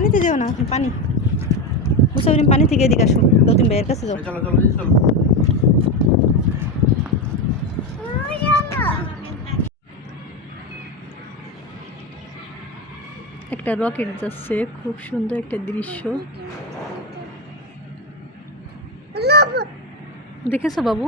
পানিতে যেও না এখন পানি। মুসাফিরিন পানি থেকে এদিকে আসো লতিম ভাইয়ের কাছে যাও। চলো চলো চলো। একটা রকেট যাচ্ছে খুব সুন্দর একটা দৃশ্য। দেখেছ বাবু?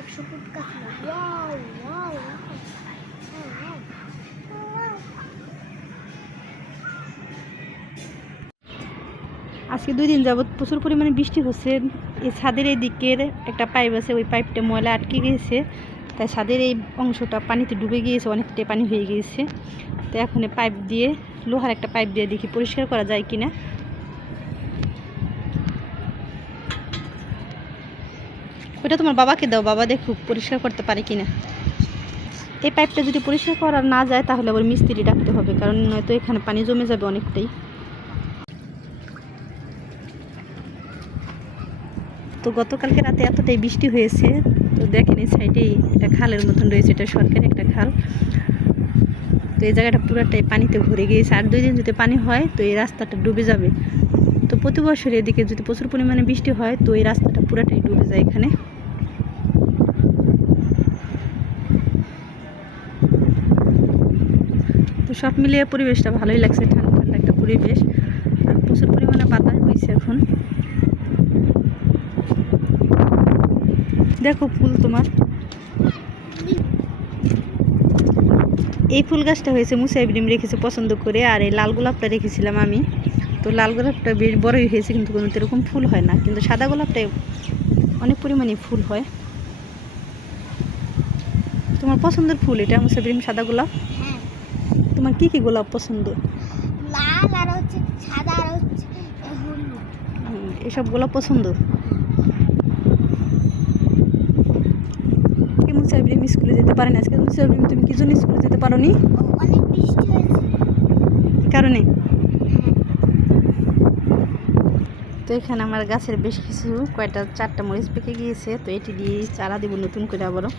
একশো ফুট আজকে দুই দিন যাবত প্রচুর পরিমাণে বৃষ্টি হচ্ছে। এই ছাদের এই দিকের একটা পাইপ আছে, ওই পাইপটা ময়লা আটকে গিয়েছে। তাই ছাদের এই অংশটা পানিতে ডুবে গিয়েছে, অনেকটাই পানি হয়ে গিয়েছে। তো এখন পাইপ দিয়ে, লোহার একটা পাইপ দিয়ে দেখি পরিষ্কার করা যায় কি না ওটা তোমার বাবাকে দাও, বাবা দেখুক পরিষ্কার করতে পারে কি না এই পাইপটা যদি পরিষ্কার করা না যায়, তাহলে আবার মিস্ত্রি ডাকতে হবে, কারণ নয়তো এখানে পানি জমে যাবে অনেকটাই। তো গতকালকে রাতে এতটাই বৃষ্টি হয়েছে তো দেখেন এই সাইডেই একটা খালের মতন রয়েছে, এটা সরকারি একটা খাল। তো এই জায়গাটা পুরাটাই পানিতে ভরে গিয়েছে। আর দুই দিন যদি পানি হয়, তো এই রাস্তাটা ডুবে যাবে। তো প্রতি বছর এদিকে যদি প্রচুর পরিমাণে বৃষ্টি হয়, তো এই রাস্তাটা পুরাটাই ডুবে যায় এখানে। তো সব মিলিয়ে পরিবেশটা ভালোই লাগছে, ঠান্ডা ঠান্ডা একটা পরিবেশ। আর প্রচুর পরিমাণে বাতাস হয়েছে এখন। দেখো ফুল তোমার। এই ফুল গাছটা হয়েছে মুসাইবরিম রেখেছে পছন্দ করে আর এই লাল গোলাপটা রেখেছিলাম আমি। তো লাল গোলাপটা বেশ বড়ই হয়েছে কিন্তু কোনো এরকম ফুল হয় না। কিন্তু সাদা গোলাপটায় অনেক পরিমাণে ফুল হয়। তোমার পছন্দের ফুল এটা মুসাইবরিম সাদা গোলাপ? হ্যাঁ। তোমার কি কি গোলাপ পছন্দ? লাল আর হচ্ছে সাদা আর হচ্ছে এসব গোলাপ পছন্দ? কি মুসাইবরিম স্কুলে যেতে পারেন। আজকে সাবরিম তুমি কি জন্য স্কুলে যেতে পারো নি অনেক বৃষ্টি কারণে? তো এখানে আমার গাছের বেশ কিছু কয়টা চারটা মরিচ পেকে গিয়েছে। তো এটি দিয়ে চারা দিব নতুন করে আবারও।